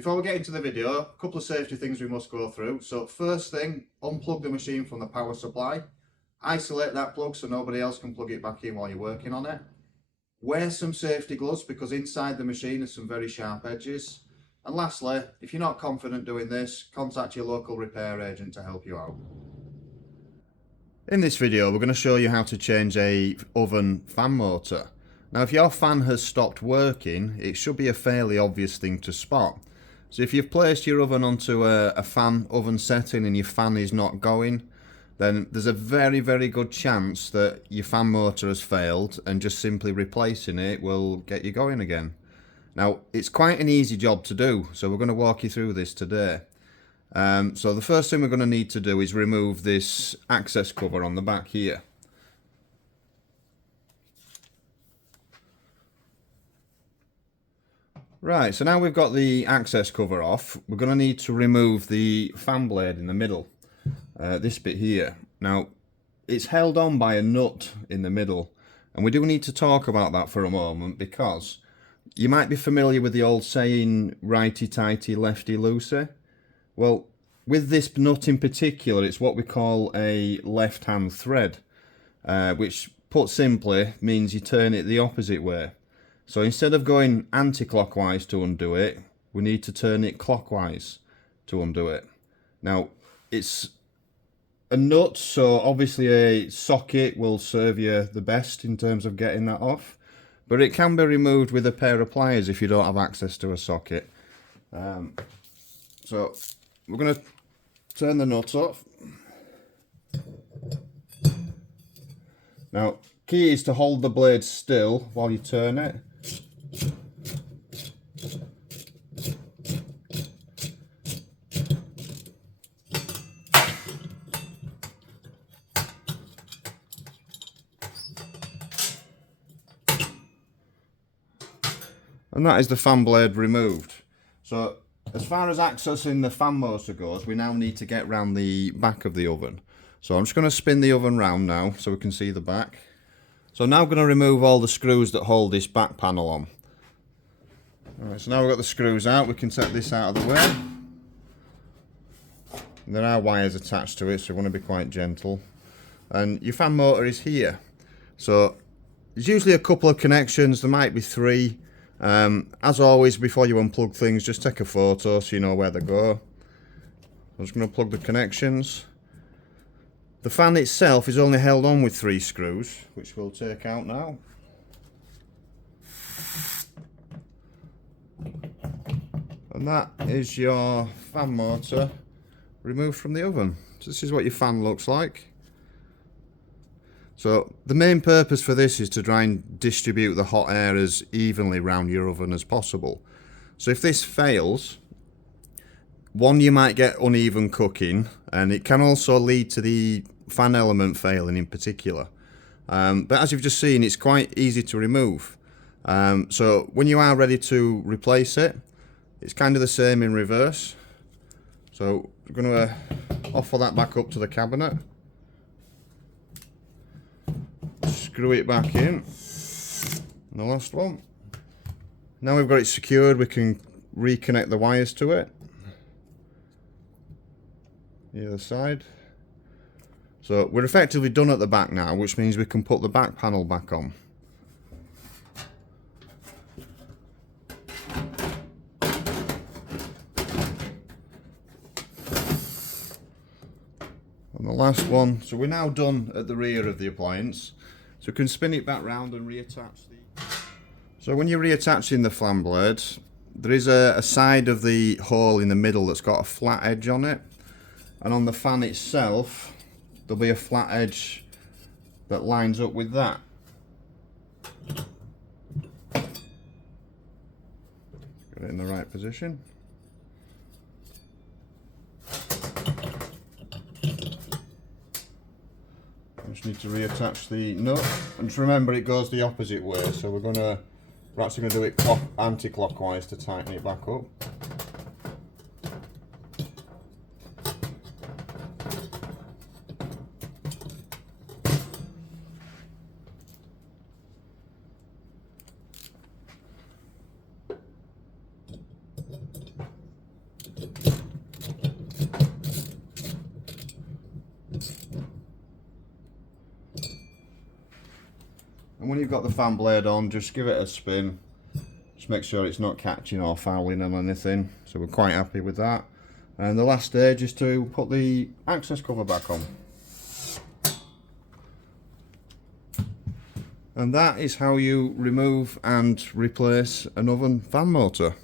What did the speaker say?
Before we get into the video, a couple of safety things we must go through. So first thing, unplug the machine from the power supply. Isolate that plug so nobody else can plug it back in while you're working on it. Wear some safety gloves because inside the machine are some very sharp edges. And lastly, if you're not confident doing this, contact your local repair agent to help you out. In this video, we're going to show you how to change a oven fan motor. Now, if your fan has stopped working, it should be a fairly obvious thing to spot. So if you've placed your oven onto a fan oven setting and your fan is not going, then there's a very good chance that your fan motor has failed, and just simply replacing it will get you going again. Now, it's quite an easy job to do, so we're going to walk you through this today. So the first thing we're going to need to do is remove this access cover on the back here. Right, so now we've got the access cover off, we're going to need to remove the fan blade in the middle, this bit here. Now, it's held on by a nut in the middle, and we do need to talk about that for a moment, because you might be familiar with the old saying, righty-tighty, lefty-loosey. Well, with this nut in particular, it's what we call a left-hand thread, which, put simply, means you turn it the opposite way. So instead of going anti-clockwise to undo it, we need to turn it clockwise to undo it. Now, it's a nut, so obviously a socket will serve you the best in terms of getting that off. But it can be removed with a pair of pliers if you don't have access to a socket. So we're going to turn the nut off. Now, key is to hold the blade still while you turn it. And that is the fan blade removed. So as far as accessing the fan motor goes, we now need to get round the back of the oven. So I'm just going to spin the oven round now so we can see the back. So now I'm going to remove all the screws that hold this back panel on. Alright, so now we've got the screws out, we can take this out of the way. And there are wires attached to it, so we want to be quite gentle. And your fan motor is here. So there's usually a couple of connections, there might be 3. As always, before you unplug things, just take a photo so you know where they go. I'm just going to plug the connections. The fan itself is only held on with 3 screws, which we'll take out now. And that is your fan motor removed from the oven. So this is what your fan looks like. So the main purpose for this is to try and distribute the hot air as evenly around your oven as possible. So if this fails, one, you might get uneven cooking, and it can also lead to the fan element failing in particular. But as you've just seen, it's quite easy to remove. So when you are ready to replace it, it's kind of the same in reverse. So we're going to offer that back up to the cabinet. Screw it back in. And the last one. Now we've got it secured, we can reconnect the wires to it. The other side. So we're effectively done at the back now, which means we can put the back panel back on. And the last one, so we're now done at the rear of the appliance. So we can spin it back round and reattach the... So when you're reattaching the fan blade, there is a side of the hole in the middle that's got a flat edge on it. And on the fan itself, there'll be a flat edge that lines up with that. Get it in the right position. Just need to reattach the nut, and just remember it goes the opposite way, so we're actually going to do it anti-clockwise to tighten it back up. you've got the fan blade on, just give it a spin. Just make sure it's not catching or fouling on anything. So we're quite happy with that. And the last stage is to put the access cover back on. And that is how you remove and replace an oven fan motor.